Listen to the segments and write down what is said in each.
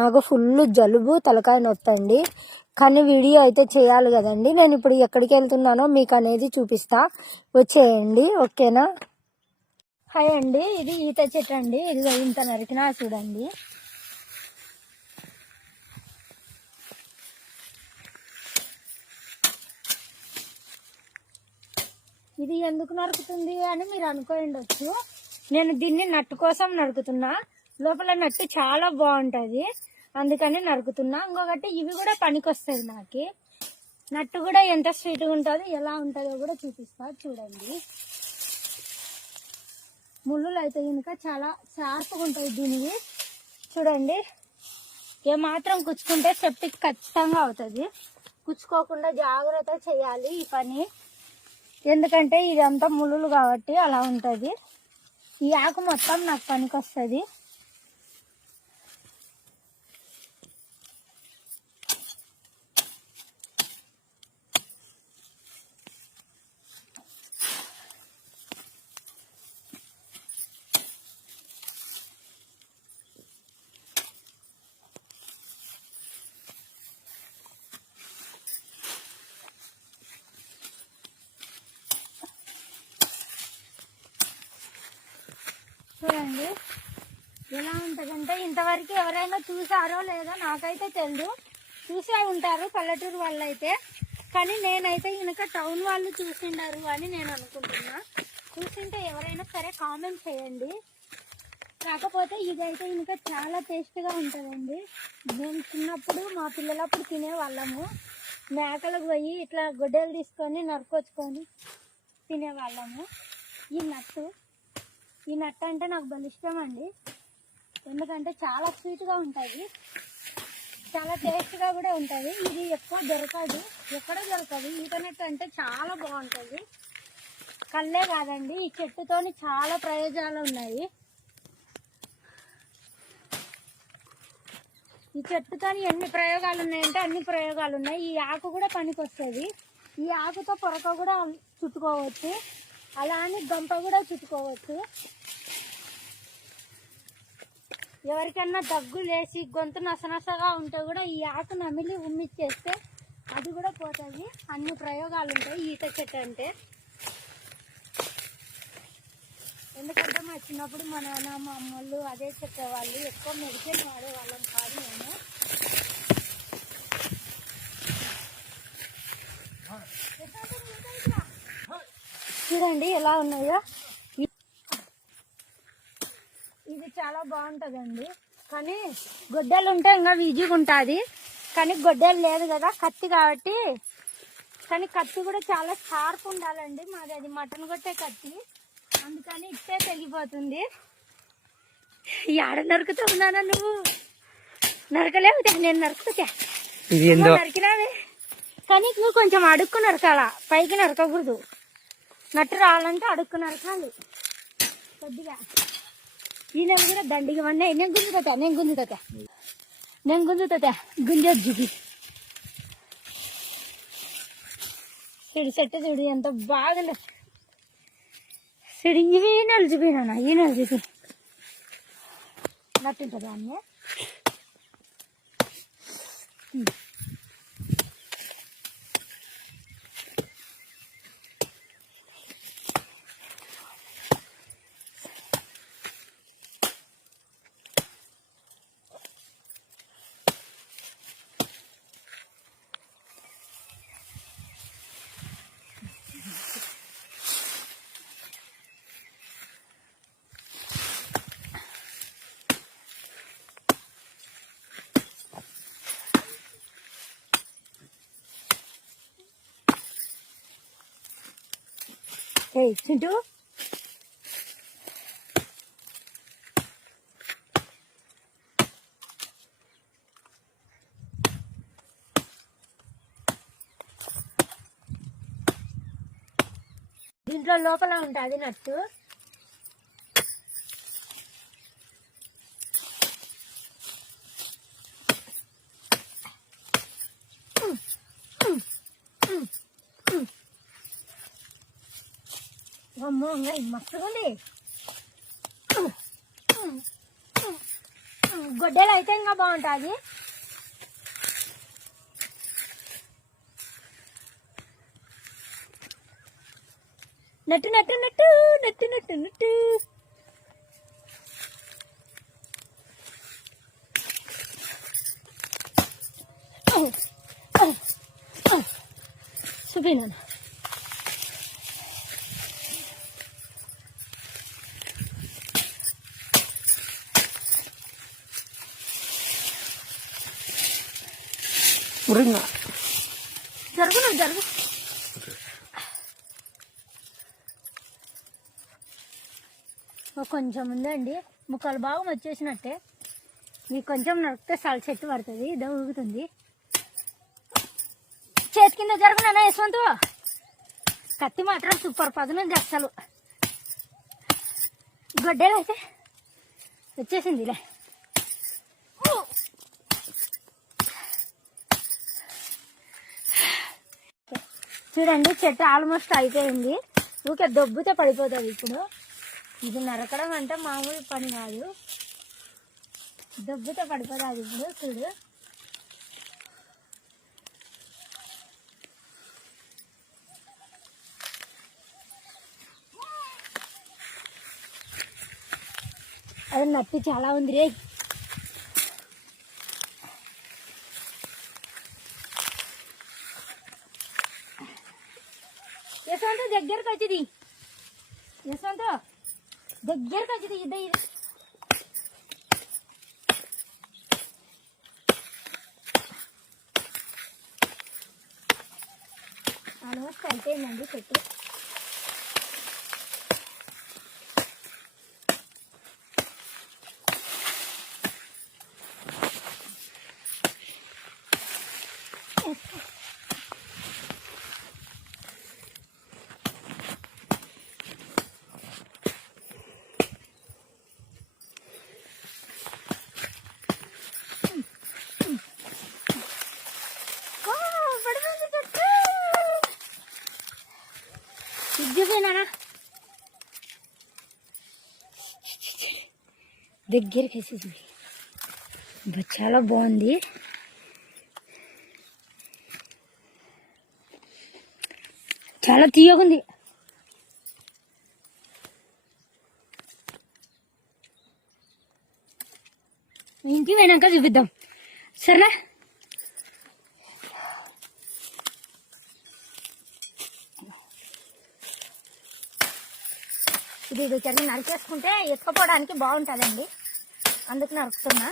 నాకు ఫుల్ జలుబు తలకాయ నొత్తండి. కానీ వీడియో అయితే చేయాలి కదండి. నేను ఇప్పుడు ఎక్కడికి వెళ్తున్నానో మీకు అనేది చూపిస్తా, వచ్చేయండి. ఓకేనా? హాయ్ అండి, ఇది ఈత చెట్టు అండి. ఇది ఇంత నరికినా చూడండి. ఇది ఎందుకు నరుకుతుంది అని మీరు అనుకోండొచ్చు. నేను దీన్ని నట్టు కోసం నరుకుతున్నా. లోపల నట్టు చాలా బాగుంటుంది, అందుకని నరుకుతున్నా. ఇంకొకటి ఇవి కూడా పనికొస్తుంది నాకు. నట్టు కూడా ఎంత స్వీట్గా ఉంటుందో ఎలా ఉంటుందో కూడా చూపిస్తా చూడండి. ముళ్ళులు అయితే ఇంకా చాలా షార్ప్గా ఉంటాయి దీనివి. చూడండి, ఏమాత్రం కుచ్చుకుంటే సెప్టిక్ ఖచ్చితంగా అవుతుంది. కుచ్చుకోకుండా జాగ్రత్త చేయాలి ఈ పని, ఎందుకంటే ఇదంతా ముళ్ళులు కాబట్టి అలా ఉంటుంది. ఈ ఆకు మొత్తం నాకు పనికొస్తుంది. చూడండి ఎలా ఉంటుందంటే, ఇంతవరకు ఎవరైనా చూసారో లేదో నాకైతే తెలియదు. చూసే ఉంటారు పల్లెటూరు వాళ్ళు అయితే, కానీ నేనైతే కనుక టౌన్ వాళ్ళు చూసిండారు అని నేను అనుకుంటున్నా. చూసింటే ఎవరైనా సరే కామెంట్ చేయండి. కాకపోతే ఇదైతే కనుక చాలా టేస్ట్గా ఉంటుందండి. మేము చిన్నప్పుడు మా పిల్లలప్పుడు తినేవాళ్ళము. మేకలకు పోయి ఇట్లా గొడ్డలు తీసుకొని నరుకొచ్చుకొని తినేవాళ్ళము. ఈ నట్టు అంటే నాకు భలే ఇష్టం అండి, ఎందుకంటే చాలా స్వీట్గా ఉంటుంది, చాలా టేస్ట్గా కూడా ఉంటుంది. ఇది ఎక్కువ దొరకదు, ఎక్కడ దొరకదు. ఈత నట్టు అంటే చాలా బాగుంటుంది. కళ్ళే కాదండి, ఈ చెట్టుతోని చాలా ప్రయోజనాలు ఉన్నాయి. ఈ చెట్టుతోని ఎన్ని ప్రయోగాలు ఉన్నాయంటే అన్ని ప్రయోగాలు ఉన్నాయి. ఈ ఆకు కూడా పనికి వస్తుంది. ఈ ఆకుతో పొరక కూడా చుట్టుకోవచ్చు, అలా అని గంప కూడా చుట్టుకోవచ్చు. ఎవరికన్నా దగ్గు లేచి గొంతు నసనసగా ఉంటే కూడా ఈ ఆకు నమిలి ఉమ్మిచ్చేస్తే అది కూడా పోతుంది. అన్ని ప్రయోగాలు ఉంటాయి ఈత చెట్టు అంటే. ఎందుకంటే మా చిన్నప్పుడు మా నాన్న మా అమ్మలు అదే చెప్పేవాళ్ళు. ఎక్కువ మెడిసిన్ వాడేవాళ్ళం కాదు మేము. చూడండి ఎలా ఉన్నాయో. ఇది చాలా బాగుంటుందండి, కానీ గొడ్డలు ఉంటే ఇంకా ఈజీగా ఉంటుంది. కానీ గొడ్డలు లేదు కదా, కత్తి కాబట్టి. కానీ కత్తి కూడా చాలా షార్ప్ ఉండాలండి. మాది అది మటన్ కొట్టే కత్తి, అందుకని ఇట్టే తెగిపోతుంది. ఆడ నరుకుతా ఉన్నానా నువ్వు? నరకలేవు, నేను నరుకుతా. నరికినావే, కానీ నువ్వు కొంచెం అడుక్కు నరకాల, పైకి నరకకూడదు. నట్టు రావాలంటే అడుక్కు నరకాలి కొద్దిగా. ఈయన కూడా దండిగా ఉన్నాయి. నేను గుంజుతా గుంజొద్దు. చూడు చెట్టు చూడు ఎంత బాగా. చూడు ఇవి నలిచిపోయినా, ఈ నలిచిపి నట్టుంటుంది అన్నీ. చింటూ, దీంట్లో లోపల ఉంటుంది నట్టు. అమ్మో మస్తుగా ఉంది. గొడ్డలు అయితే ఇంకా బాగుంటుంది. నట్టు నట్టు నట్టు నట్టు నట్టు నట్టు చూపినా జరుగు జరుగు. కొంచెం ఉందండి, ముక్కలు భాగం వచ్చేసినట్టే. మీకు కొంచెం నడిపితే చాలా చెట్టు పడుతుంది, ఇదో ఊగుతుంది. చేతి కింద జరుగునా యశ్వంతు. కత్తి మాత్రం సూపర్ పదునుంది అసలు. గొడ్డలు అయితే వచ్చేసిందిలే. చూడండి చెట్టు ఆల్మోస్ట్ అయిపోయింది. ఊకే దొబ్బుతే పడిపోతుంది. ఇప్పుడు ఇది నరకడం అంటే మామూలు పని కాదు, దొబ్బుతే పడిపోతుంది. ఇప్పుడు చూడు అది నట్టి చాలా ఉంది రే. యశ్వంత్ దగ్గరకు వచ్చింది, యశ్వంత్ దగ్గరకు వచ్చింది. ఇది ఆల్మోస్ట్ అయిపోయిందండి చెట్టు. దగ్గరికి వేసేది చాలా బాగుంది. చాలా తీయగుంది. ఇంటికి పోయినాక చూపిద్దాం సరేనా. ఇది చెట్టు నరికేసుకుంటే ఎత్తుకోవడానికి బాగుంటుందండి, అందుకు నరుకుతున్నా.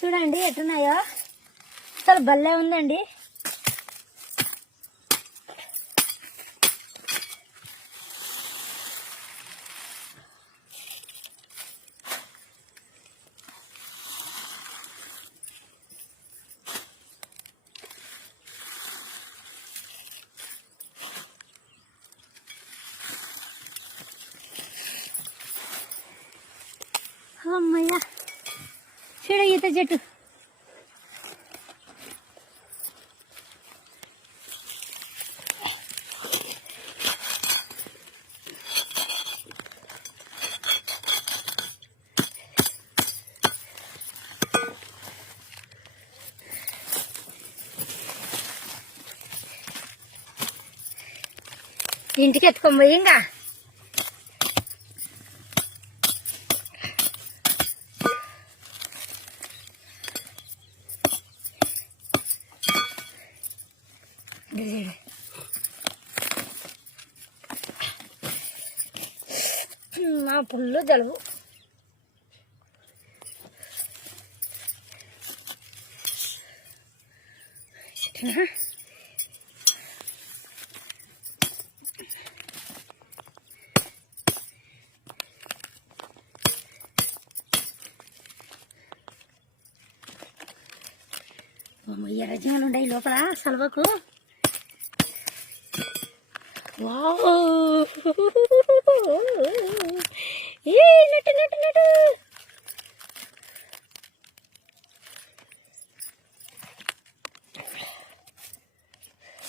చూడండి ఎట్టున్నాయో, అసలు భలే ఉందండి. అమ్మయ్య చూడ ఈత చెట్టు. ఇంటికి ఎత్తుకొని పోయి ఇంకా నా పుల్లు జలుబు. ఎర్రజీమలు ఉన్నాయి లోపల సలవకు. నటు నటు నటు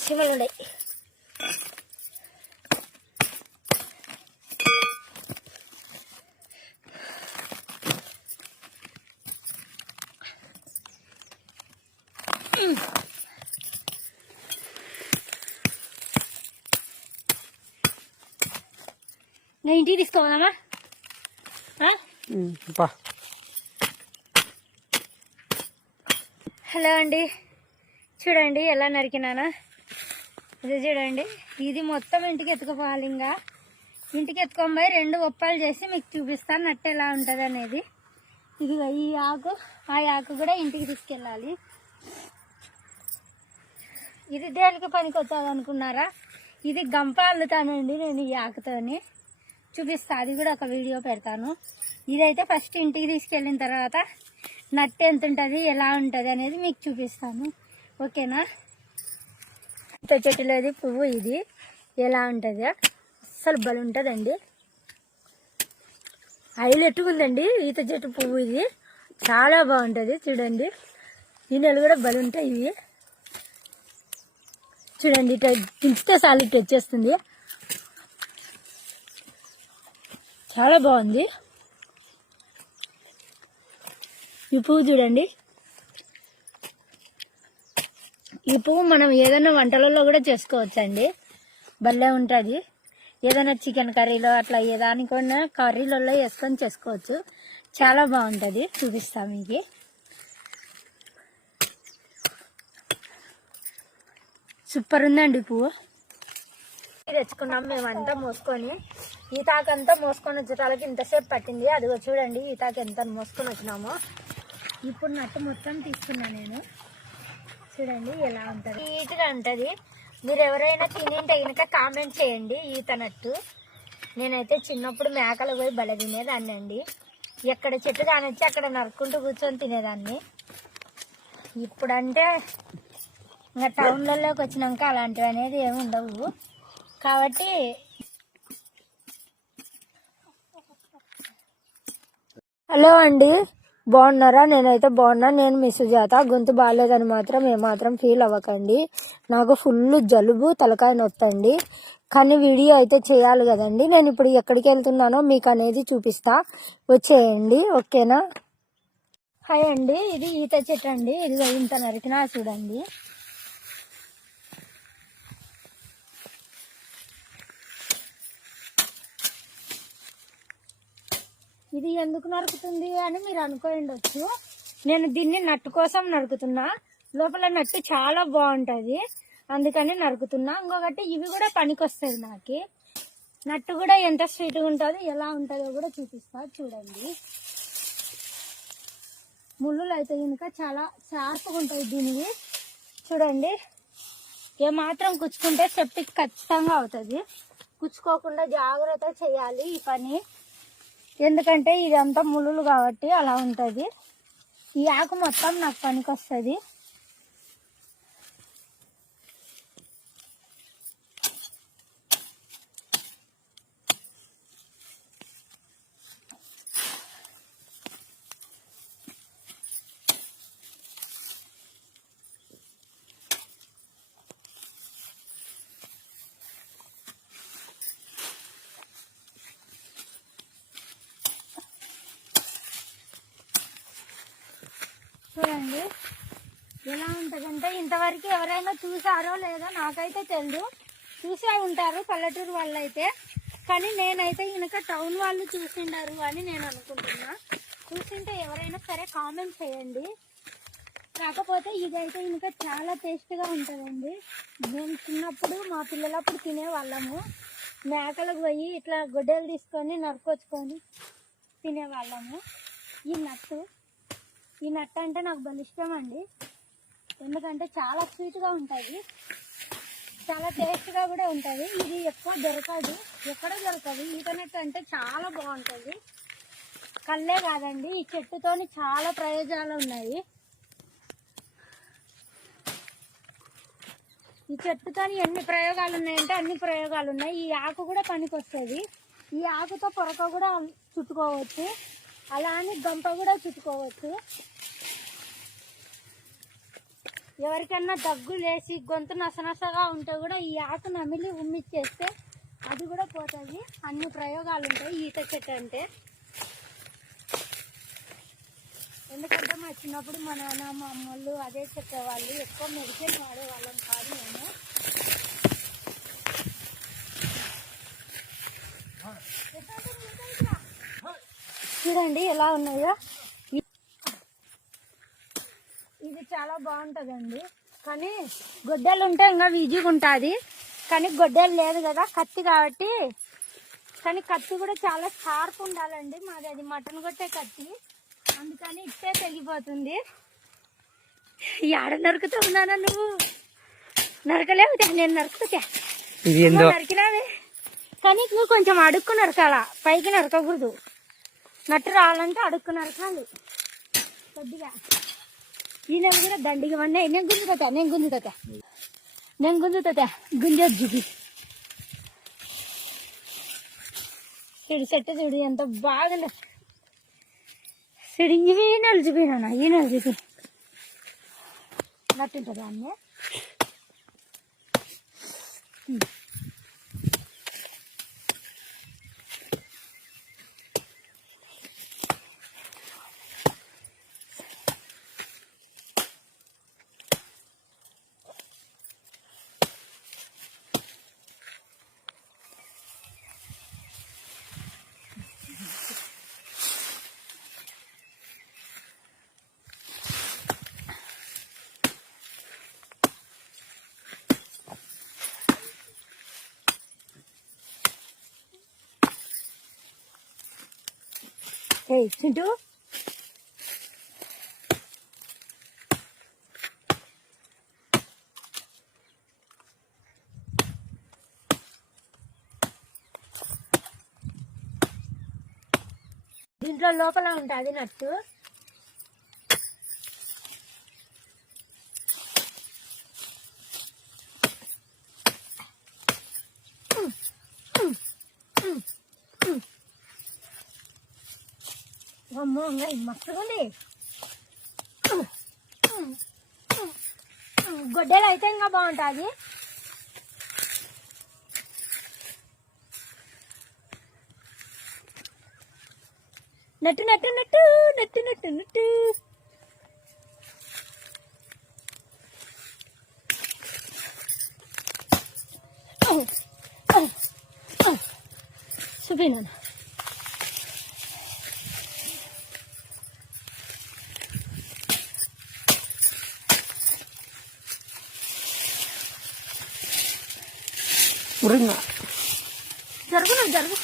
చీమలు ఉన్నాయి. నేను ఇంటికి తీసుకోవాలమ్మా. హలో అండి, చూడండి ఎలా నరికినానా. ఇది చూడండి, ఇది మొత్తం ఇంటికి ఎత్తుకుపోవాలి. ఇంకా ఇంటికి ఎత్తుకొని పోయి 2 ఒప్పాలు చేసి మీకు చూపిస్తాను నట్టు ఎలా ఉంటుంది అనేది. ఇది ఈ ఆకు, ఆ ఆకు కూడా ఇంటికి తీసుకెళ్ళాలి. ఇది దేనికి పనికి వచ్చాది అనుకున్నారా? ఇది గంప అల్లుతానండి నేను ఈ ఆకుతోని. చూపిస్తా, అది కూడా ఒక వీడియో పెడతాను. ఇదైతే ఫస్ట్ ఇంటికి తీసుకెళ్ళిన తర్వాత నట్టు ఎంత ఉంటుంది, ఎలా ఉంటుంది అనేది మీకు చూపిస్తాను. ఓకేనా? ఈత చెట్టులోది పువ్వు ఇది ఎలా ఉంటుందో అస్సలు బలు ఉంటుందండి. హైలైట్ ఉందండి ఈత చెట్టు పువ్వు. ఇది చాలా బాగుంటుంది చూడండి. దీనిలో కూడా బలు ఉంటాయి ఇవి. చూడండి, ఇట్లా దించితే సాలు ఇట్లా వచ్చేస్తుంది. చాలా బాగుంది ఈ పువ్వు. చూడండి, ఈ పువ్వు మనం ఏదైనా వంటలలో కూడా చేసుకోవచ్చండి. భలే ఉంటుంది. ఏదైనా చికెన్ కర్రీలో అట్లా ఏదానికైనా కర్రీలలో వేసుకొని చేసుకోవచ్చు. చాలా బాగుంటుంది. చూపిస్తాం మీకు. సూపర్ ఉందండి పువ్వు. తెచ్చుకున్నాం మేమంతా మోసుకొని. ఈతాకంతా మోసుకొని వచ్చేటాలకి ఇంతసేపు పట్టింది. అదిగో చూడండి ఈతాకి ఎంత మోసుకొని వచ్చినామో. ఇప్పుడు నట్టు మొత్తం తీసుకున్నా నేను. చూడండి ఎలా ఉంటుంది, నీట్గా ఉంటుంది. మీరు ఎవరైనా తినింటే కనుక కామెంట్ చేయండి ఈత నట్టు. నేనైతే చిన్నప్పుడు మేకలు పోయి బల తినేదాన్ని అండి. ఎక్కడ చెట్టు కానొచ్చి అక్కడ నరుక్కుంటూ కూర్చొని తినేదాన్ని. ఇప్పుడంటే ఇంకా టౌన్లలోకి వచ్చినాక అలాంటివి అనేది ఏమి ఉండవు కాబట్టి. హలో అండి, బాగున్నారా? నేనైతే బాగున్నా. నేను మీ సుజాత. గొంతు బాగాలేదని మాత్రం ఏమాత్రం ఫీల్ అవ్వకండి. నాకు ఫుల్ జలుబు, తలకాయ నొప్పండి. కానీ వీడియో అయితే చేయాలి కదండి. నేను ఇప్పుడు ఎక్కడికి వెళ్తున్నానో మీకు అనేది చూపిస్తా, వచ్చేయండి. ఓకేనా? హాయ్ అండి, ఇది ఈత చెట్టు అండి. ఇది ఇంత నరికినా చూడండి. ఇది ఎందుకు నరుకుతుంది అని మీరు అనుకోండొచ్చు. నేను దీన్ని నట్టు కోసం నరుకుతున్నా. లోపల నట్టు చాలా బాగుంటుంది, అందుకని నరుకుతున్నా. ఇంకొకటి ఇవి కూడా పనికొస్తుంది నాకు. నట్టు కూడా ఎంత స్వీట్గా ఉంటుందో ఎలా ఉంటుందో కూడా చూపిస్తా. చూడండి, ముళ్ళులు అయితే కనుక చాలా షార్ప్గా ఉంటాయి దీనివి. చూడండి, ఏమాత్రం కుచ్చుకుంటే సెప్టిక్ ఖచ్చితంగా అవుతుంది. కుచ్చుకోకుండా జాగ్రత్త చేయాలి ఈ పని. ఎందుకంటే ఇదంతా ముళ్ళులు కాబట్టి అలా ఉంటుంది. ఈ ఆకు మొత్తం నాకు పనికి వస్తుంది. చూడండి ఎలా ఉంటుందంటే, ఇంతవరకు ఎవరైనా చూసారో లేదో నాకైతే తెలియదు. చూసే ఉంటారు పల్లెటూరు వాళ్ళు అయితే, కానీ నేనైతే కనుక టౌన్ వాళ్ళు చూసిండారు అని నేను అనుకుంటున్నా. చూసింటే ఎవరైనా సరే కామెంట్ చేయండి. కాకపోతే ఇదైతే కనుక చాలా టేస్ట్గా ఉంటుందండి. మేము చిన్నప్పుడు మా పిల్లలప్పుడు తినేవాళ్ళము. మేకలకు పోయి ఇట్లా గొడ్డలు తీసుకొని నరుకొచ్చుకొని తినేవాళ్ళము. ఈ నట్టు అంటే నాకు భలే ఇష్టం అండి. ఎందుకంటే చాలా స్వీట్గా ఉంటుంది, చాలా టేస్ట్గా కూడా ఉంటుంది. ఇది ఎక్కువ దొరకదు, ఎక్కడ దొరకదు. ఈత నట్టు అంటే చాలా బాగుంటుంది. కళ్ళే కాదండి, ఈ చెట్టుతోని చాలా ప్రయోజనాలు ఉన్నాయి. ఈ చెట్టుతో ఎన్ని ప్రయోగాలు ఉన్నాయంటే అన్ని ప్రయోగాలు ఉన్నాయి. ఈ ఆకు కూడా పనికి వస్తుంది. ఈ ఆకుతో పొరక కూడా చుట్టుకోవచ్చు, అలా అని గంప కూడా చుట్టుకోవచ్చు. ఎవరికన్నా దగ్గు లేచి గొంతు నసనసగా ఉంటే కూడా ఈ ఆకు నమిలి ఉమ్మిచ్చేస్తే అది కూడా పోతుంది. అన్ని ప్రయోగాలు ఉంటాయి ఈత చెట్టు అంటే. ఎందుకంటే మా చిన్నప్పుడు మా నాన్న మా అమ్మళ్ళు అదే చెప్పేవాళ్ళు. ఎక్కువ మెడిసిన్ వాడేవాళ్ళం కాదు మేము. చూడండి ఎలా ఉన్నాయో. ఇది చాలా బాగుంటుందండి, కానీ గొడ్డలు ఉంటే ఇంకా ఈజీగా ఉంటుంది. కానీ గొడ్డలు లేదు కదా, కత్తి కాబట్టి. కానీ కత్తి కూడా చాలా షార్ప్ ఉండాలండి. మాది అది మటన్ కొట్టే కత్తి, అందుకని ఇట్టే తెగిపోతుంది. ఆడ నరుకుతూ ఉన్నానా నువ్వు? నరకలేవు, నేను నరుకుతా. నరికినావే, కానీ నువ్వు కొంచెం అడుక్కు నరకాల, పైకి నరకకూడదు. నట్టు రావాలంటే అడుక్కు నరకాలి కొద్దిగా. ఈ నెల కూడా దండిగా ఉన్నాయి. నేను గుంజుతా గుంజొద్దు. చూడు చెట్టు చూడు ఎంత బాగా చూడు. ఈ నెల చూపినా, ఈ నెల చూపి నట్టుంటుంది అన్నీ. చింటూ దీంట్లో లోపల ఉంటుంది నట్టు. అమ్మో మస్తుగా ఉంది. గొడ్డలు అయితే ఇంకా బాగుంటుంది. నట్టు నట్టు నట్టు నట్టు నట్టు నట్టు. చూపినా జరుగు.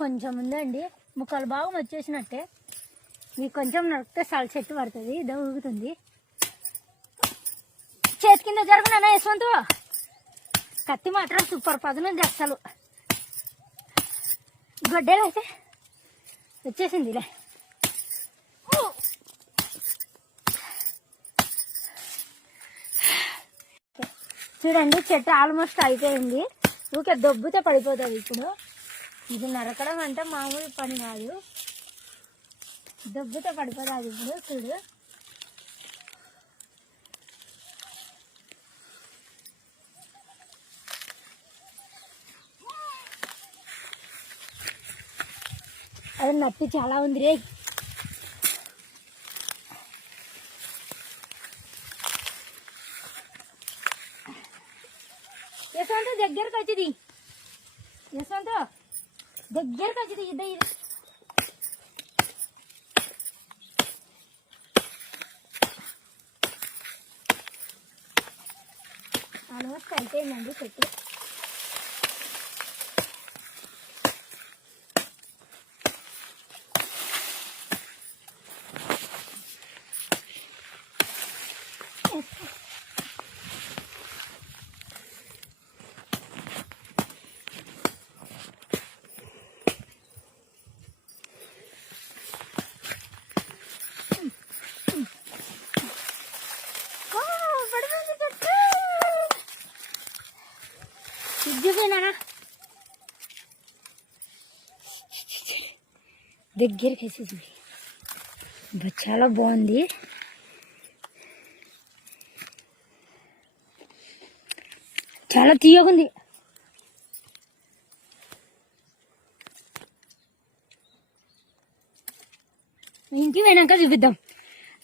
కొంచెం ఉందండి, ముక్కలు భాగం వచ్చేసినట్టే. మీకు కొంచెం నరికితే చాలా చెట్టు పడుతుంది, ఊగుతుంది. చేతి కింద జరుగునా యశ్వంత్. కత్తి మాత్రం సూపర్ పదునుంది అసలు. గొడ్డలు అయితే వచ్చేసిందిలే. చూడండి చెట్టు ఆల్మోస్ట్ అయిపోయింది. ఊకే దొబ్బుతో పడిపోతుంది. ఇప్పుడు ఇది నరకడం అంటే మామూలు పని కాదు, దొబ్బుతో పడిపోతుంది. ఇప్పుడు చూడు అది నట్టు చాలా ఉంది రే. యశ్వంత్ దగ్గరకు వచ్చింది, యశ్వంత్ దగ్గరకు వచ్చింది. ఇది ఆల్మోస్ట్ అయిపోయిందండి చెట్టు. చూపినానా దగ్గరికి వేసేసి చాలా బాగుంది. చాలా తీయగుంది. ఇంటికి పోయినాక చూపిద్దాం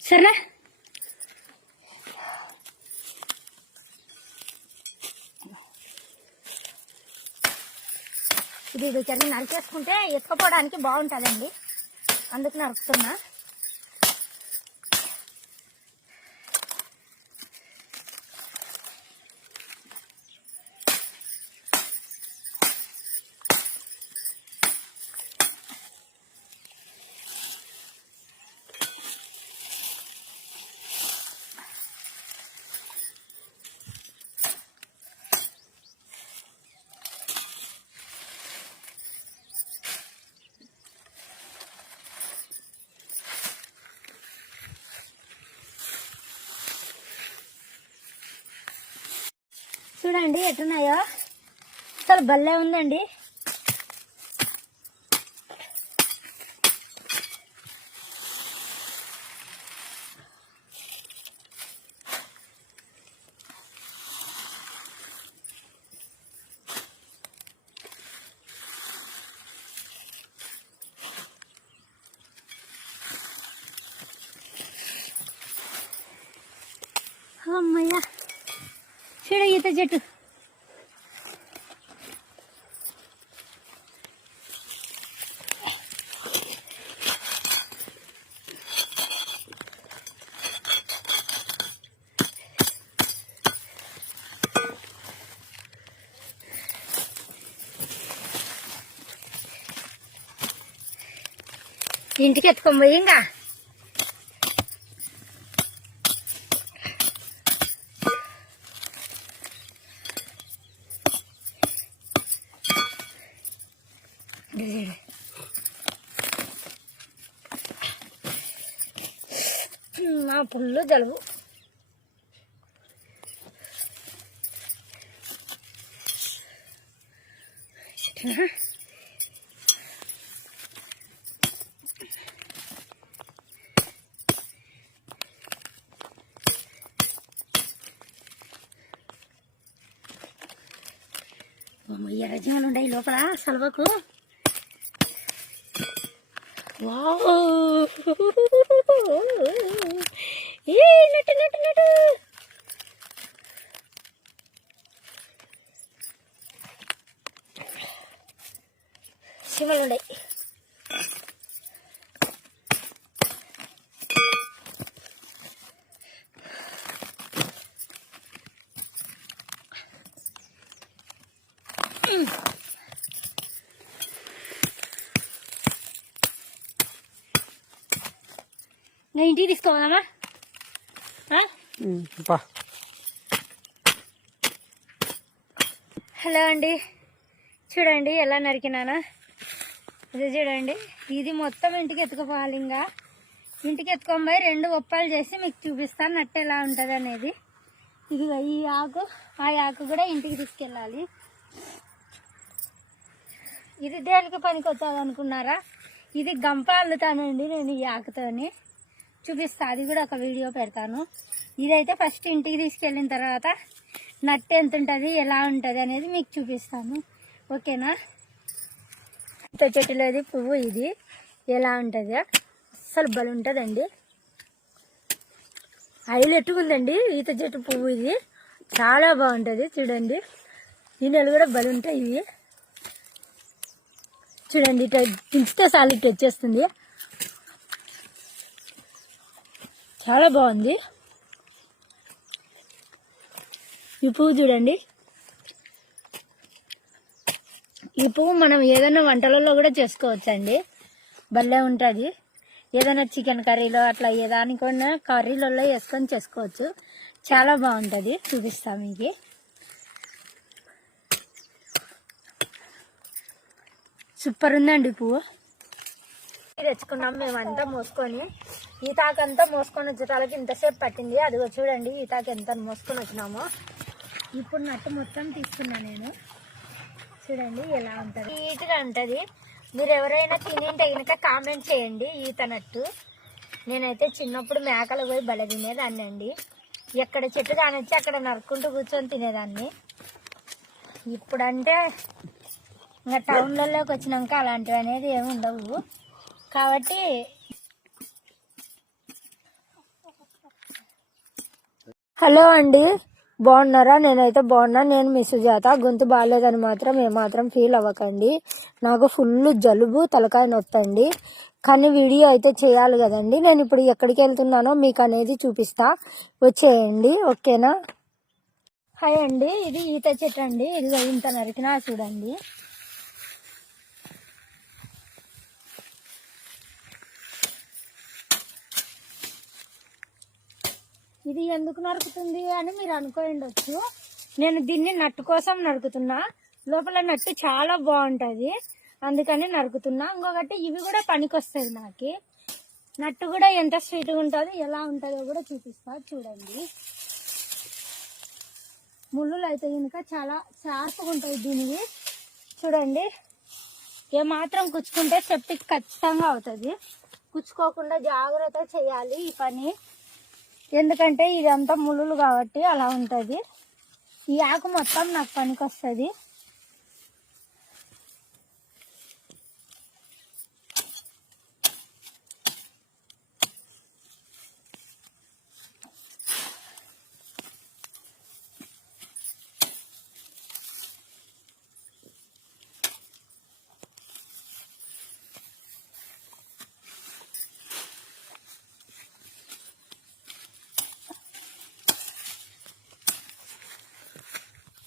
సరేనా. ఇది చెట్టు నరికేసుకుంటే ఎత్తుకోవడానికి బాగుంటుందండి, అందుకు నరుకుతున్నా. చూడండి ఎట్టున్నాయో, అసలు భలే ఉందండి. అమ్మయ్య చూడ ఈత చెట్టు. ఇంటికి ఎత్తుకొని పోయి ఇంకా నా పుల్లు జలుబు. ఎర్రజీవులు ఉన్నాయి లోపల సలవకు. నటు నటు నటు శివలు ఉన్నాయి. నేను ఇంటికి తీసుకోవాలమ్మా. హలో అండి, చూడండి ఎలా నరికినానా. ఇది చూడండి, ఇది మొత్తం ఇంటికి ఎత్తుకుపోవాలి. ఇంకా ఇంటికి ఎత్తుకొని పోయి 2 ఒప్పాలు చేసి మీకు చూపిస్తాను నట్టు ఎలా ఉంటుంది అనేది. ఇది ఈ ఆకు ఆ ఆకు కూడా ఇంటికి తీసుకెళ్ళాలి. ఇది దేనికి పనికి వస్తుంది అనుకున్నారా? ఇది గంప అల్లుతానండి నేను ఈ ఆకుతోని. చూపిస్తా, అది కూడా ఒక వీడియో పెడతాను. ఇదైతే ఫస్ట్ ఇంటికి తీసుకెళ్ళిన తర్వాత నట్టు ఎంత ఉంటుంది ఎలా ఉంటుంది అనేది మీకు చూపిస్తాను, ఓకేనా. ఈత చెట్టులోది పువ్వు ఇది ఎలా ఉంటుందో అస్సలు బలు ఉంటుందండి. హైలైట్ ఉందండి ఈత చెట్టు పువ్వు ఇది, చాలా బాగుంటుంది. చూడండి ఈనెలు కూడా బలు ఉంటాయి ఇవి. చూడండి ఇట్లా దించితే చాలు ఇట్లా వచ్చేస్తుంది, చాలా బాగుంది. ఈ పువ్వు చూడండి, ఈ పువ్వు మనం ఏదైనా వంటలలో కూడా చేసుకోవచ్చండి, భలే ఉంటుంది. ఏదైనా చికెన్ కర్రీలో అట్లా ఏదానికైనా కర్రీలలో వేసుకొని చేసుకోవచ్చు, చాలా బాగుంటుంది. చూపిస్తాం మీకు. సూపర్ ఉందండి పువ్వు. తెచ్చుకున్నాం మేమంతా మోసుకొని, ఈతాకంతా మోసుకొని వచ్చేటాలకి ఇంతసేపు పట్టింది. అదిగో చూడండి ఈతాకి ఎంత మోసుకొని వచ్చినామో. ఇప్పుడు నట్టు మొత్తం తీసుకున్నా నేను. చూడండి ఎలా ఉంటది, నీట్గా ఉంటది. మీరు ఎవరైనా తినింటే కనుక కామెంట్ చేయండి. ఈతనట్టు నేనైతే చిన్నప్పుడు మేకలు పోయి బల తినేదాన్ని అండి. ఎక్కడ చెట్టు కానొచ్చి అక్కడ నరుక్కుంటూ కూర్చొని తినేదాన్ని. ఇప్పుడంటే ఇంకా టౌన్లలోకి వచ్చినాక అలాంటివి అనేది ఏమి ఉండవు కాబట్టి. హలో అండి, బాగున్నారా? నేనైతే బాగున్నా. నేను మీ సుజాత. గొంతు బాగాలేదని మాత్రం ఏమాత్రం ఫీల్ అవ్వకండి. నాకు ఫుల్ జలుబు, తలకాయ నొప్పండి. కానీ వీడియో అయితే చేయాలి కదండి. నేను ఇప్పుడు ఎక్కడికి వెళ్తున్నానో మీకు అనేది చూపిస్తా, వచ్చేయండి. ఓకేనా? హాయ్ అండి, ఇది ఈత చెట్టు అండి. ఇది ఇంత నరికినా చూడండి. ఇది ఎందుకు నరుకుతుంది అని మీరు అనుకోండొచ్చు. నేను దీన్ని నట్టు కోసం నరుకుతున్నా. లోపల నట్టు చాలా బాగుంటది, అందుకని నరుకుతున్నా. ఇంకొకటి ఇవి కూడా పనికొస్తుంది నాకు. నట్టు కూడా ఎంత స్వీట్గా ఉంటుందో, ఎలా ఉంటుందో కూడా చూపిస్తా చూడండి. ముళ్ళులు అయితే కనుక చాలా షార్ప్గా ఉంటుంది దీనివి. చూడండి, ఏమాత్రం కుచ్చుకుంటే సెప్టిక్ ఖచ్చితంగా అవుతుంది. కుచ్చుకోకుండా జాగ్రత్త చేయాలి ఈ పని, ఎందుకంటే ఇదంతా ముళ్ళులు కాబట్టి అలా ఉంటుంది. ఈ ఆకు మొత్తం నాకు పనికొస్తుంది.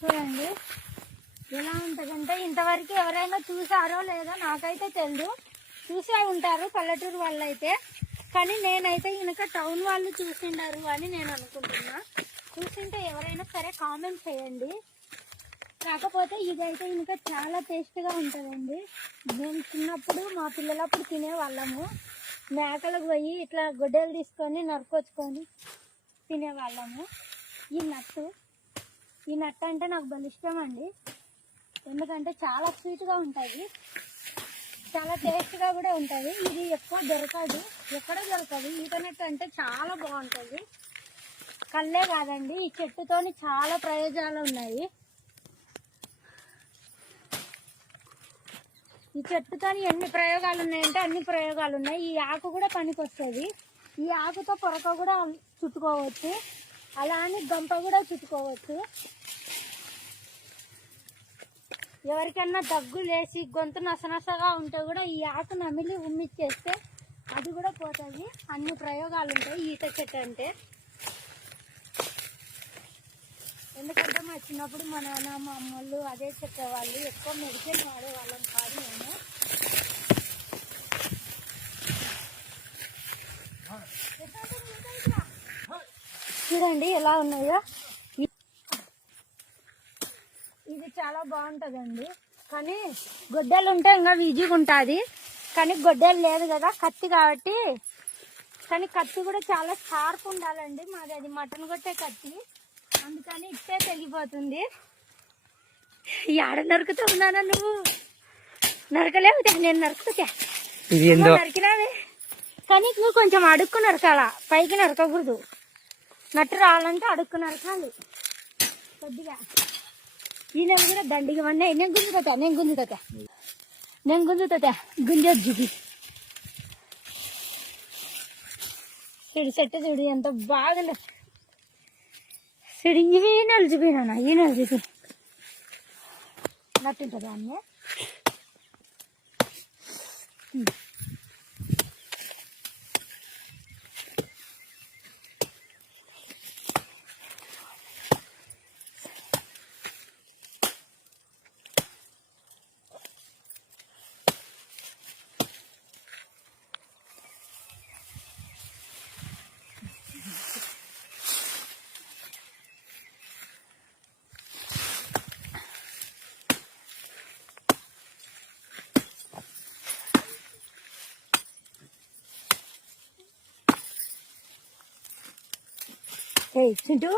చూడండి ఎలా ఉంటుందంటే, ఇంతవరకు ఎవరైనా చూసారో లేదో నాకైతే తెలియదు. చూసే ఉంటారు పల్లెటూరు వాళ్ళు అయితే, కానీ నేనైతే కనుక టౌన్ వాళ్ళు చూసిండారు అని నేను అనుకుంటున్నా. చూసింటే ఎవరైనా సరే కామెంట్ చేయండి. కాకపోతే ఇదైతే కనుక చాలా టేస్ట్గా ఉంటుందండి. మేము చిన్నప్పుడు మా పిల్లలప్పుడు తినేవాళ్ళము. మేకలకు పోయి ఇట్లా గొడ్డలు తీసుకొని నరుకొచ్చుకొని తినేవాళ్ళము. ఈ నట్టు అంటే నాకు భలే ఇష్టం అండి, ఎందుకంటే చాలా స్వీట్గా ఉంటుంది, చాలా టేస్ట్గా కూడా ఉంటుంది. ఇది ఎక్కువ దొరకదు, ఎక్కడో దొరకదు. ఈత నట్టు అంటే చాలా బాగుంటుంది. కళ్ళే కాదండి, ఈ చెట్టుతోని చాలా ప్రయోజనాలు ఉన్నాయి. ఈ చెట్టుతోని ఎన్ని ప్రయోగాలు ఉన్నాయంటే అన్ని ప్రయోగాలు ఉన్నాయి. ఈ ఆకు కూడా పనికి వస్తుంది. ఈ ఆకుతో పొరక కూడా చుట్టుకోవచ్చు, అలా అని గంప కూడా చుట్టుకోవచ్చు. ఎవరికన్నా దగ్గు లేచి గొంతు నసనసగా ఉంటే కూడా ఈ ఆకు నమిలి ఉమ్మిచ్చేస్తే అది కూడా పోతుంది. అన్ని ప్రయోగాలు ఉంటాయి ఈత చెట్టు అంటే. ఎందుకంటే మా చిన్నప్పుడు మా నాన్న మా అమ్మోళ్ళు అదే చెప్పేవాళ్ళు. ఎక్కువ మెడిసిన్ వాడేవాళ్ళం కాదు మేము. చూడండి ఎలా ఉన్నాయో. ఇది చాలా బాగుంటుందండి, కానీ గొడ్డలు ఉంటే ఇంకా ఈజీగా ఉంటుంది. కానీ గొడ్డలు లేదు కదా, కత్తి కాబట్టి. కానీ కత్తి కూడా చాలా షార్ప్ ఉండాలండి. మాది అది మటన్ కొట్టే కత్తి, అందుకని ఇట్టే తెగిపోతుంది. ఆడ నరుకుతూ ఉన్నానా నువ్వు? నరకలేవు, నేను నరుకుతా. నరికినావే, కానీ నువ్వు కొంచెం అడుక్కు నరకాల, పైకి నరకకూడదు. నట్టు రావాలంటే అడుక్కు నరకాలి కొద్దిగా. ఈయన కూడా దండిగా ఉన్నాయి. నేను గుంజుతా గుంజొద్దు. చూడు చెట్టు చూడు ఎంత బాగా. చూడు ఈ నెల చూపినా, ఈ నెల చూపి నట్టుంటుంది అన్నీ. Hey, Cintu.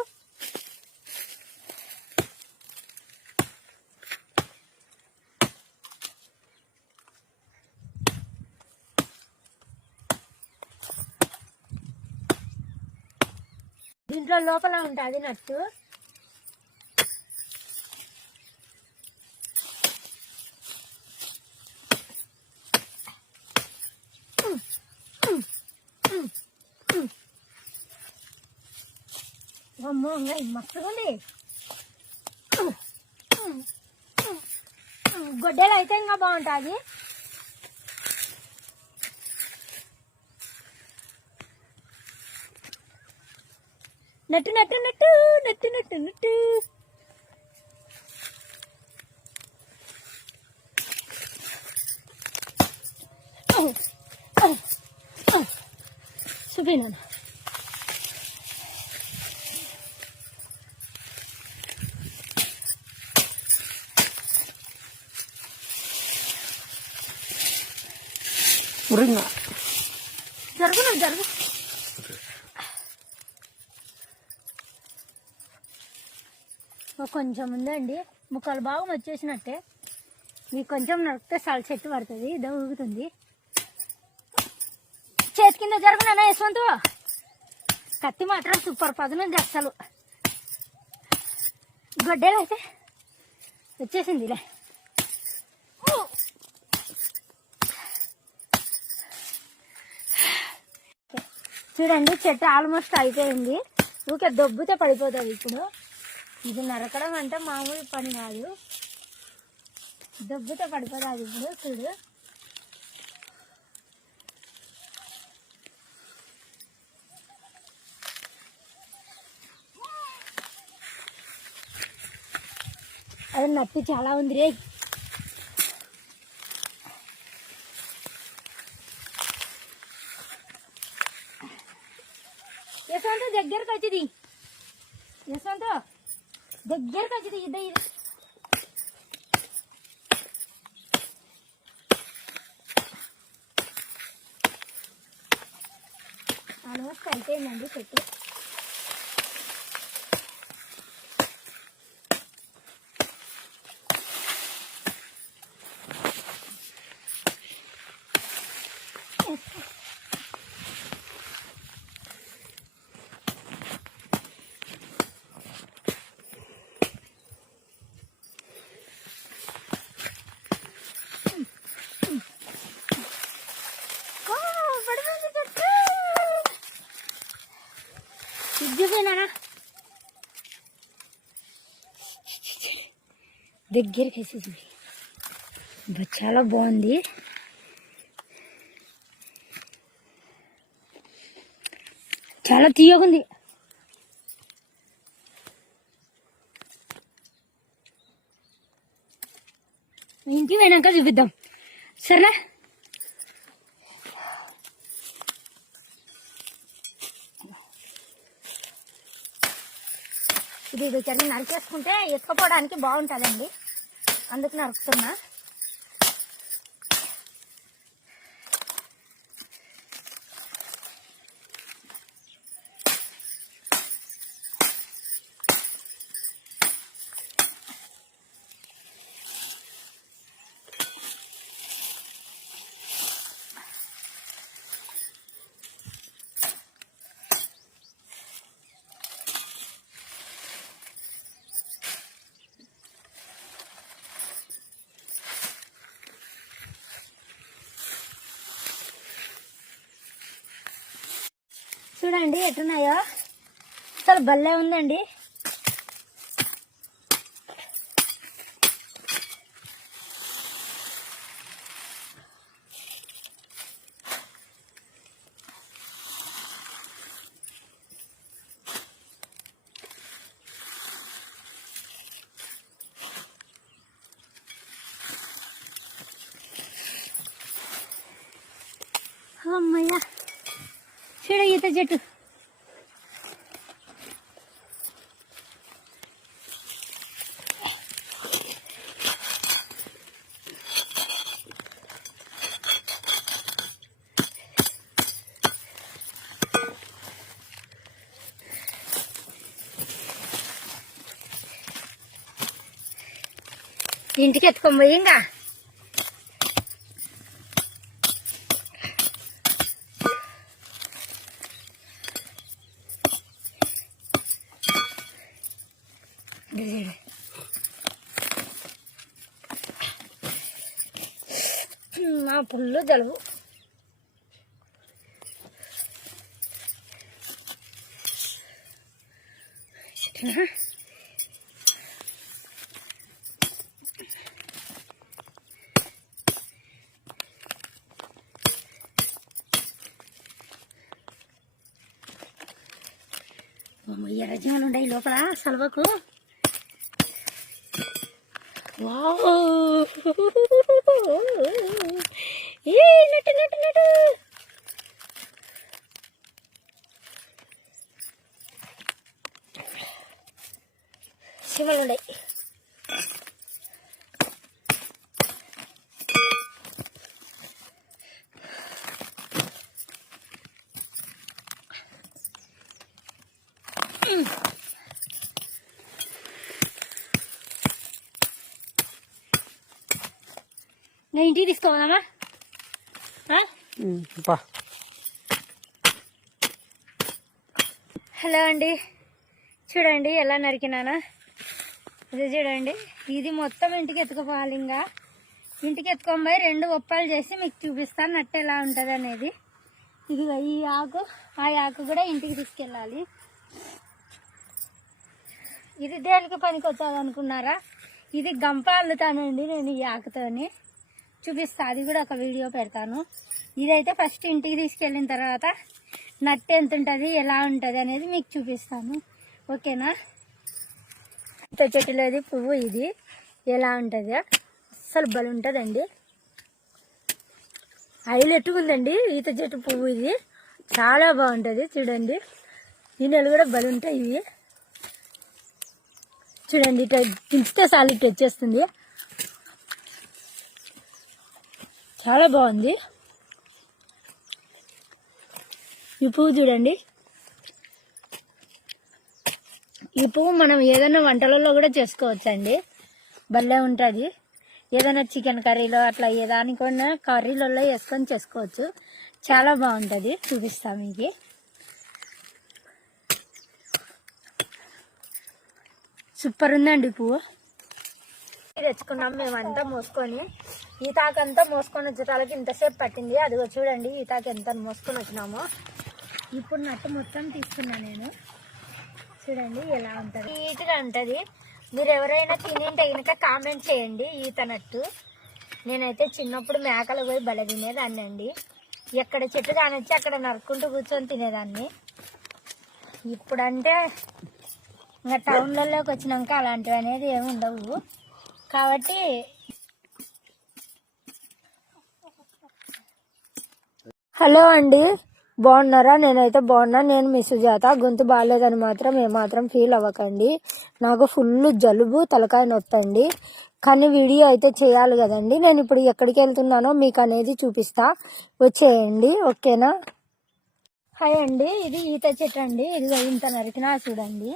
దీంట్లో లోపల ఉంటుంది నట్టు. అమ్మో మస్తుగా ఉంది. గొడ్డలు అయితే ఇంకా బాగుంటుంది. నట్టు నట్టు నట్టు నట్టు నట్టు నట్టు. చూపినా జరుగు జరుగు. కొంచెం ఉందండి, ముక్కలు బాగా వచ్చేసినట్టే. మీకు కొంచెం నడిపితే చాలా చెట్టు పడుతుంది, ఇదో ఊగుతుంది. చేతి కింద జరుగునా యశ్వంతు. కత్తి మాత్రం సూపర్ పదునుంది అసలు. గొడ్డలు అయితే వచ్చేసిందిలే. చూడండి చెట్టు ఆల్మోస్ట్ అయిపోయింది. ఊకే దొబ్బుతే పడిపోతుంది. ఇప్పుడు ఇది నరకడం అంటే మామూలు పని కాదు, దొబ్బుతే పడిపోతుంది. ఇప్పుడు చూడు అది నట్టు చాలా ఉంది రే. యశ్వంత్ దగ్గరకు వచ్చింది, యశ్వంత్ దగ్గరకు వచ్చింది. ఇది ఆల్మోస్ట్ అయిపోయిందండి చెట్టు. దగ్గరికి వేసేసింది. చాలా బాగుంది. చాలా తీయగుంది. ఇంటికి పోయినాక చూపిద్దాం సరేనా. ఇది చెట్టు నరికేసుకుంటే ఎత్తుకపోవడానికి బాగుంటుందండి, అందుకు నరుకుతున్నా. చూడండి ఎట్టున్నాయో, అసలు భలే ఉందండి. అమ్మయ్య చూడ ఈత చెట్టు. ఇంటికి ఎత్తుకొని పోయి ఇంకా ఫుల్ జలుబు. ఎర్రజీమలు ఉన్నాయి లోపల సలవకు. నటు నటు నటు చీమలు ఉన్నాయి. నేను ఇంటికి తీసుకోవాలమ్మా. హలో అండి, చూడండి ఎలా నరికినానా. ఇది చూడండి, ఇది మొత్తం ఇంటికి ఎత్తుకుపోవాలి. ఇంకా ఇంటికి ఎత్తుకొని పోయి 2 ఒప్పాలు చేసి మీకు చూపిస్తాను నట్టు ఎలా ఉంటుంది అనేది. ఇది ఈ ఆకు, ఆ ఆకు కూడా ఇంటికి తీసుకెళ్ళాలి. ఇది దేనికి పనికి వచ్చాది అనుకున్నారా? ఇది గంప అల్లుతానండి నేను ఈ ఆకుతోని. చూపిస్తా, అది కూడా ఒక వీడియో పెడతాను. ఇదైతే ఫస్ట్ ఇంటికి తీసుకెళ్ళిన తర్వాత నట్టు ఎంత ఉంటుంది, ఎలా ఉంటుంది అనేది మీకు చూపిస్తాను. ఓకేనా? ఈత చెట్టులోది పువ్వు ఇది ఎలా ఉంటుందో అస్సలు బలు ఉంటుందండి. హైలైట్గా ఉందండి ఈత చెట్టు పువ్వు. ఇది చాలా బాగుంటుంది. చూడండి, ఈనెలు కూడా బలు ఉంటాయి ఇవి. చూడండి, ఇట్లా దించితే చాలు ఇట్లా వచ్చేస్తుంది. చాలా బాగుంది ఈ పువ్వు. చూడండి, ఈ పువ్వు మనం ఏదైనా వంటలలో కూడా చేసుకోవచ్చండి. భలే ఉంటుంది. ఏదైనా చికెన్ కర్రీలో అట్లా ఏదానికైనా కర్రీలలో వేసుకొని చేసుకోవచ్చు. చాలా బాగుంటుంది. చూపిస్తాం మీకు. సూపర్ ఉందండి పువ్వు. తెచ్చుకున్నాం మేమంతా మోసుకొని. ఈతాకంతా మోసుకొని వచ్చేటాలకి ఇంతసేపు పట్టింది. అదిగో చూడండి ఈతాకి ఎంత మోసుకొని వచ్చినామో. ఇప్పుడు నట్టు మొత్తం తీసుకున్నా నేను. చూడండి ఎలా ఉంటుంది, నీట్గా ఉంటుంది. మీరు ఎవరైనా తినింటే కనుక కామెంట్ చేయండి ఈత నట్టు. నేనైతే చిన్నప్పుడు మేకలు పోయి బల తినేదాన్ని అండి. ఎక్కడ చెట్టు కానొచ్చి అక్కడ నరుక్కుంటూ కూర్చొని తినేదాన్ని. ఇప్పుడంటే ఇంకా టౌన్లలోకి వచ్చినాక అలాంటివి అనేది ఏమి ఉండవు కాబట్టి. హలో అండి, బాగున్నారా? నేనైతే బాగున్నా. నేను మీ సుజాత. గొంతు బాగాలేదని మాత్రం ఏమాత్రం ఫీల్ అవ్వకండి. నాకు ఫుల్ జలుబు, తలకాయ నొత్తండి. కానీ వీడియో అయితే చేయాలి కదండి. నేను ఇప్పుడు ఎక్కడికి వెళ్తున్నానో మీకు అనేది చూపిస్తా, వచ్చేయండి. ఓకేనా? హాయ్ అండి, ఇది ఈత చెట్టు అండి. ఇది ఇంత నరికినా చూడండి.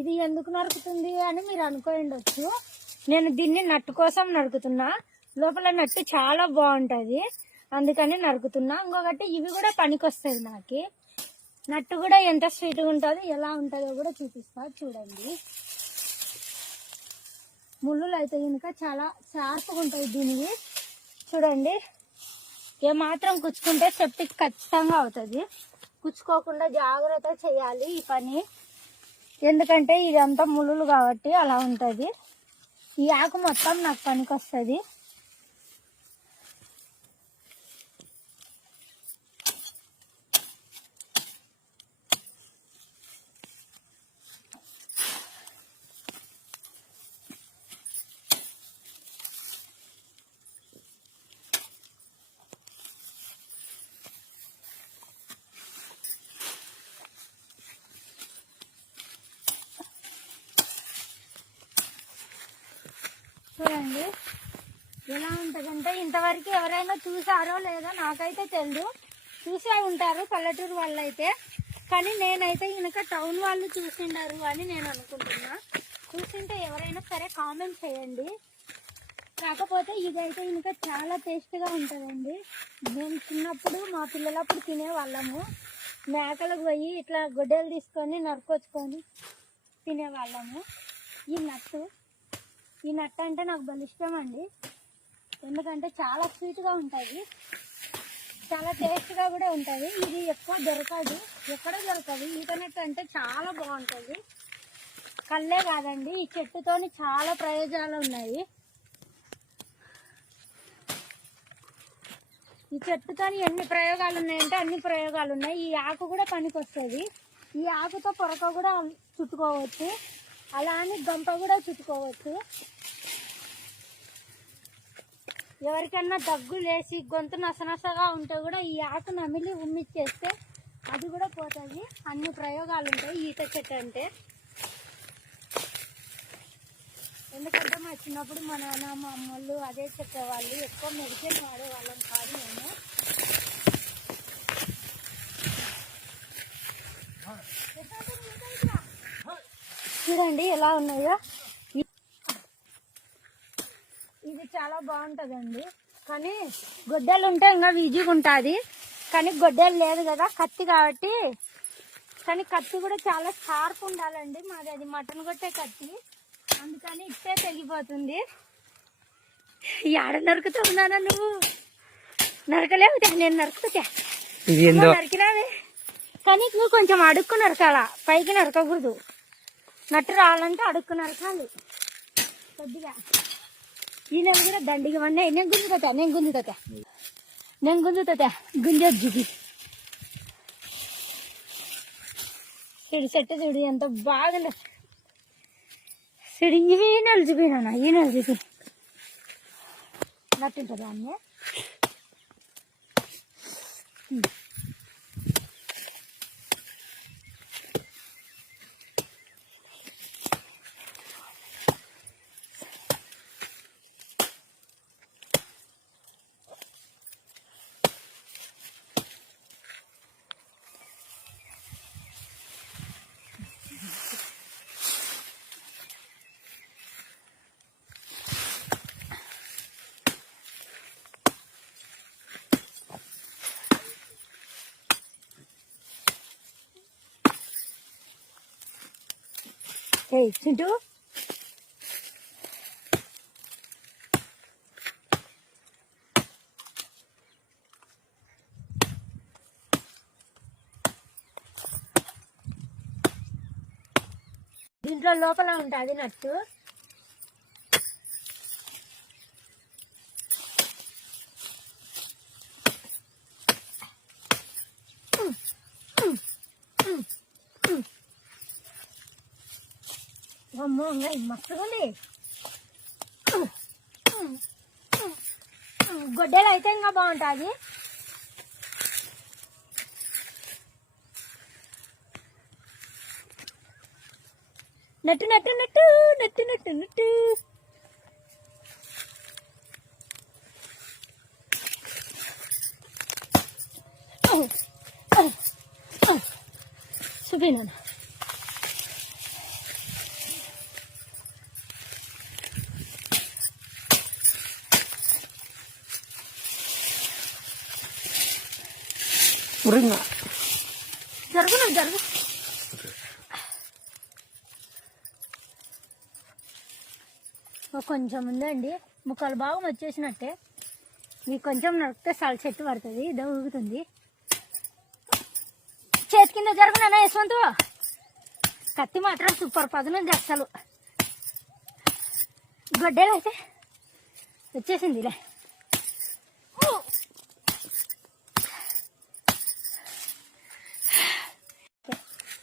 ఇది ఎందుకు నరుకుతుంది అని మీరు అనుకోండొచ్చు. నేను దీన్ని నట్టు కోసం నరుకుతున్నా. లోపల నట్టు చాలా బాగుంటుంది, అందుకని నరుకుతున్నా. ఇంకొకటి ఇవి కూడా పనికొస్తుంది నాకు. నట్టు కూడా ఎంత స్వీట్గా ఉంటుందో ఎలా ఉంటుందో కూడా చూపిస్తా. చూడండి, ముళ్ళులు అయితే కనుక చాలా షార్ప్గా ఉంటుంది దీనివి. చూడండి, ఏమాత్రం కుచ్చుకుంటే సెప్టిక్ ఖచ్చితంగా అవుతుంది. కుచ్చుకోకుండా జాగ్రత్త చేయాలి ఈ పని. ఎందుకంటే ఇదంతా ముళ్ళులు కాబట్టి అలా ఉంటుంది. ఈ ఆకు మొత్తం నాకు పనికి వస్తుంది. చూడండి ఎలా ఉంటుందంటే, ఇంతవరకు ఎవరైనా చూసారో లేదో నాకైతే తెలియదు. చూసే ఉంటారు పల్లెటూరు వాళ్ళు అయితే, కానీ నేనైతే కనుక టౌన్ వాళ్ళు చూసిండారు అని నేను అనుకుంటున్నా. చూసింటే ఎవరైనా సరే కామెంట్ చేయండి. కాకపోతే ఇదైతే ఇంకా చాలా టేస్ట్గా ఉంటుందండి. మేము చిన్నప్పుడు మా పిల్లలప్పుడు తినేవాళ్ళము. మేకలకు పోయి ఇట్లా గొడ్డలు తీసుకొని నరుకొచ్చుకొని తినేవాళ్ళము. ఈ నట్టు అంటే నాకు భలే ఇష్టం అండి. ఎందుకంటే చాలా స్వీట్గా ఉంటుంది, చాలా టేస్ట్గా కూడా ఉంటుంది. ఇది ఎక్కువ దొరకదు, ఎక్కడ దొరకదు. ఈతనట్టు అంటే చాలా బాగుంటుంది. కళ్ళే కాదండి, ఈ చెట్టుతోని చాలా ప్రయోజనాలు ఉన్నాయి. ఈ చెట్టుతోని ఎన్ని ప్రయోగాలు ఉన్నాయంటే అన్ని ప్రయోగాలు ఉన్నాయి. ఈ ఆకు కూడా పనికి వస్తుంది. ఈ ఆకుతో పొరక కూడా చుట్టుకోవచ్చు, అలా అని గంప కూడా చుట్టుకోవచ్చు. ఎవరికన్నా దగ్గు లేచి గొంతు నసనసగా ఉంటే కూడా ఈ ఆకు నమిలి ఉమ్మిచ్చేస్తే అది కూడా పోతుంది. అన్ని ప్రయోగాలు ఉంటాయి ఈత చెట్టు అంటే. ఎందుకంటే మా చిన్నప్పుడు మా నాన్న మా అమ్మోళ్ళు అదే చెప్పేవాళ్ళు. ఎక్కువ మెడిసిన్ వాడేవాళ్ళం కాదు మేము. చూడండి ఎలా ఉన్నాయో. ఇది చాలా బాగుంటుందండి, కానీ గొడ్డలు ఉంటే ఇంకా ఈజీగా ఉంటుంది. కానీ గొడ్డలు లేదు కదా, కత్తి కాబట్టి. కానీ కత్తి కూడా చాలా షార్ప్ ఉండాలండి. మాది అది మటన్ కొట్టే కత్తి, అందుకని ఇట్టే తెగిపోతుంది. ఆడ నరుకుతున్నానా నువ్వు? నరకలేవు, నేను నరుకుతా. నరికినావే, కానీ నువ్వు కొంచెం అడుక్కు నరకాల, పైకి నరకకూడదు. నట్టు రావాలంటే అడుక్కు నరకాలి కొద్దిగా. ఈయన కూడా దండిగా ఉన్నాయి. నేను గుంజుతా గుంజొద్దుకి. చెడు చెట్టు చూడు ఎంత బాగా చెడు. ఇవి నలిచిపోయినా, ఈ నలిచిపోయి నట్టుంటుంది అన్నీ. చింటూ, దీంట్లో లోపల ఉంటుంది నట్టు. అమ్మో మస్తుగా ఉంది. గొడ్డలు అయితే ఇంకా బాగుంటుంది. నట్టు నట్టు నట్టు నట్టు నట్టు నట్టు. చూపినా జరుగు. కొంచెం ఉందండి, ముక్కలు భాగం వచ్చేసినట్టే. మీకు కొంచెం నడిపితే చాలా చెట్టు పడుతుంది, ఇదో ఊగుతుంది. చేతి కింద జరుగునా యశ్వంతు. కత్తి మాత్రం సూపర్ పదునుంది అసలు. గొడ్డలు అయితే వచ్చేసిందిలే.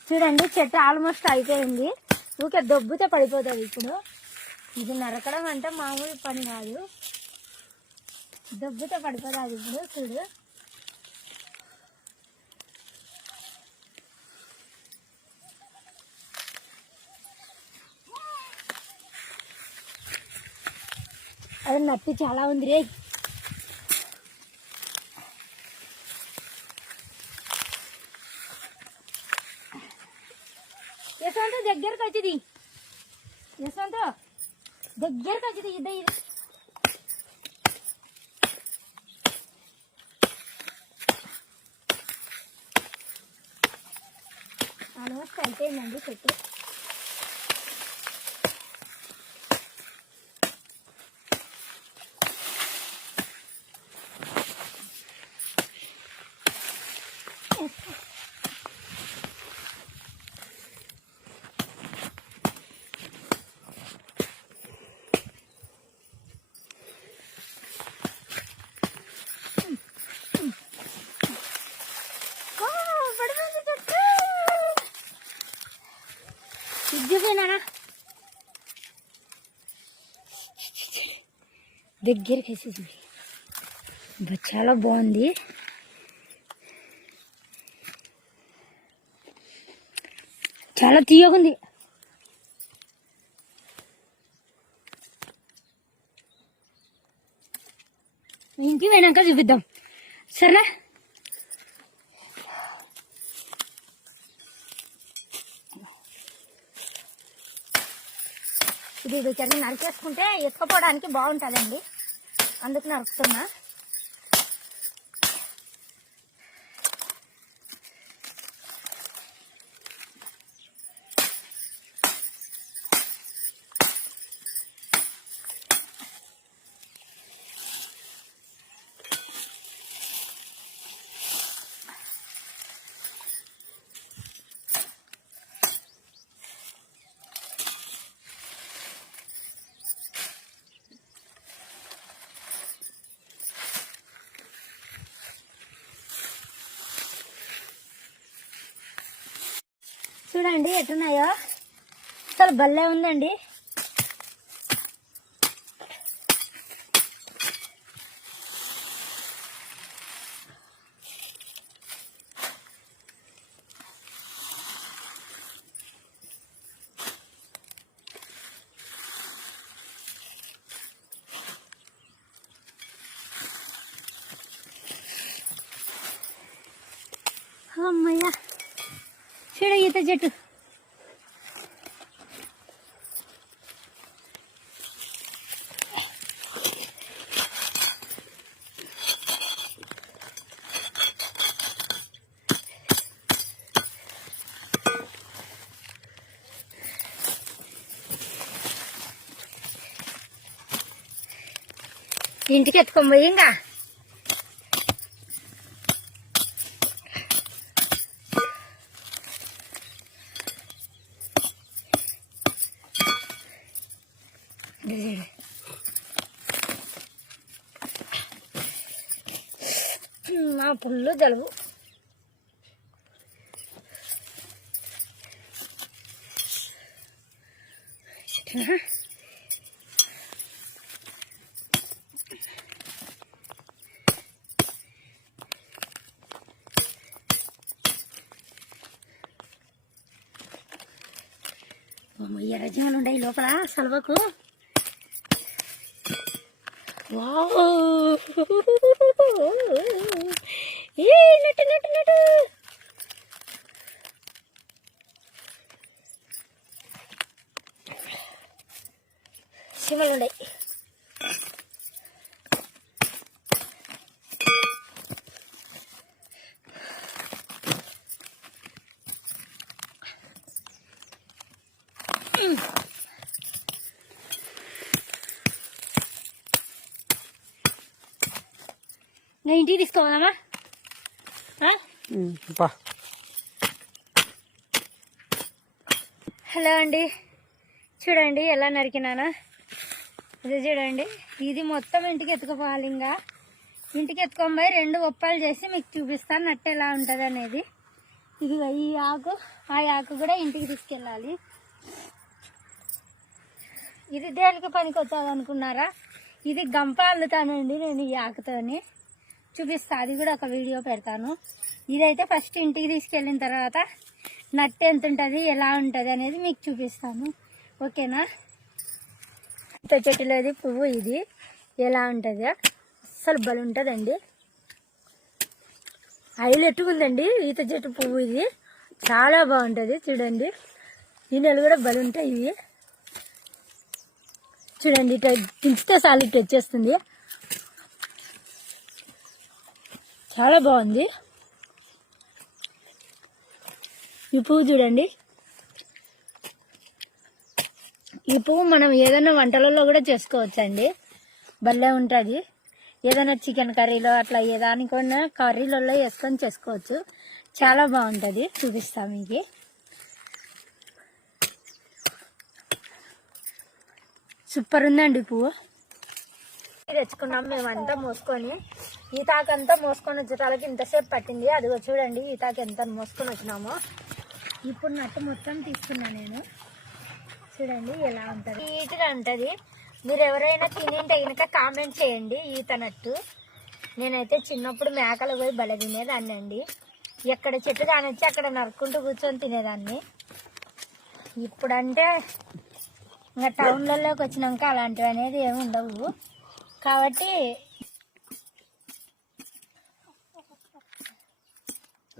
చూడండి చెట్టు ఆల్మోస్ట్ అయిపోయింది. ఊకే దొబ్బుతే పడిపోతుంది. ఇప్పుడు ఇది నరకడం అంటే మామూలు పని కాదు, దొబ్బుతే పడిపోతుంది. ఇప్పుడు చూడు, అది నత్తి చాలా ఉంది రే. యశ్వంత్ దగ్గరకు వచ్చింది, దగ్గరకు వచ్చింది. ఇది ఆల్మోస్ట్ అయిపోయిందండి చెట్టు. దగ్గరికి వేసేసింది. చాలా బాగుంది. చాలా తీయగుంది. ఇంటికి పోయినాక చూపిద్దాం సరేనా. ఇది చెట్టు నరికేసుకుంటే ఎత్తుకోవడానికి బాగుంటుందండి, అందుకు నరుకుతున్నా. చూడండి ఎట్టున్నాయో, అసలు భలే ఉందండి. అమ్మయ్య చూడ ఈత చెట్టు. ఇంటికి ఎత్తుకొని పోయి ఇంకా నా పుల్లు జలుబు. ఎర్రజీవులు ఉన్నాయి లోపల సలవకు. నటు నటు నటు శివలు ఉన్నాయి. ఇంటికి తీసుకోవాలమ్మా. హలో అండి, చూడండి ఎలా నరికినానా. ఇది చూడండి, ఇది మొత్తం ఇంటికి ఎత్తుకుపోవాలి. ఇంకా ఇంటికి ఎత్తుకొని పోయి 2 ఒప్పాలు చేసి మీకు చూపిస్తాను నట్టు ఎలా ఉంటుంది అనేది. ఇది ఈ ఆకు, ఆ ఆకు కూడా ఇంటికి తీసుకెళ్ళాలి. ఇది దేనికి పనికి వచ్చాది అనుకున్నారా? ఇది గంప అల్లుతానండి నేను ఈ ఆకుతోని. చూపిస్తా, అది కూడా ఒక వీడియో పెడతాను. ఇదైతే ఫస్ట్ ఇంటికి తీసుకెళ్ళిన తర్వాత నట్టు ఎంత ఉంటుంది, ఎలా ఉంటుంది అనేది మీకు చూపిస్తాను. ఓకేనా? ఈత చెట్టులోది పువ్వు ఇది ఎలా ఉంటుందో అస్సలు బలు ఉంటుందండి. హైలైట్గా ఉందండి ఈత చెట్టు పువ్వు. ఇది చాలా బాగుంటుంది. చూడండి, ఈనెలు కూడా బలు ఉంటాయి ఇవి. చూడండి, ఇట్లా దించితే చాలు ఇట్లా వచ్చేస్తుంది. చాలా బాగుంది. ఈ పువ్వు చూడండి, ఈ పువ్వు మనం ఏదైనా వంటలలో కూడా చేసుకోవచ్చండి, భలే ఉంటుంది. ఏదైనా చికెన్ కర్రీలో అట్లా ఏదానికైనా కర్రీలలో వేసుకొని చేసుకోవచ్చు, చాలా బాగుంటుంది. చూపిస్తాం మీకు. సూపర్ ఉందండి పువ్వు. తెచ్చుకున్నాం మేమంతా మోసుకొని, ఈతాకంతా మోసుకొని వచ్చేటాలకి ఇంతసేపు పట్టింది. అదిగో చూడండి ఈతాకి ఎంత మోసుకొని వచ్చినామో. ఇప్పుడు నట్టు మొత్తం తీసుకున్నా నేను. చూడండి ఎలా ఉంటుంది, నీట్గా ఉంటుంది. మీరు ఎవరైనా తినింటే కనుక కామెంట్ చేయండి ఈత నట్టు. నేనైతే చిన్నప్పుడు మేకలు పోయి బల తినేదాన్ని అండి. ఎక్కడ చెట్టు కానొచ్చి అక్కడ నరుక్కుంటూ కూర్చొని తినేదాన్ని. ఇప్పుడంటే ఇంకా టౌన్లలోకి వచ్చినాక అలాంటివి అనేది ఏమి ఉండవు కాబట్టి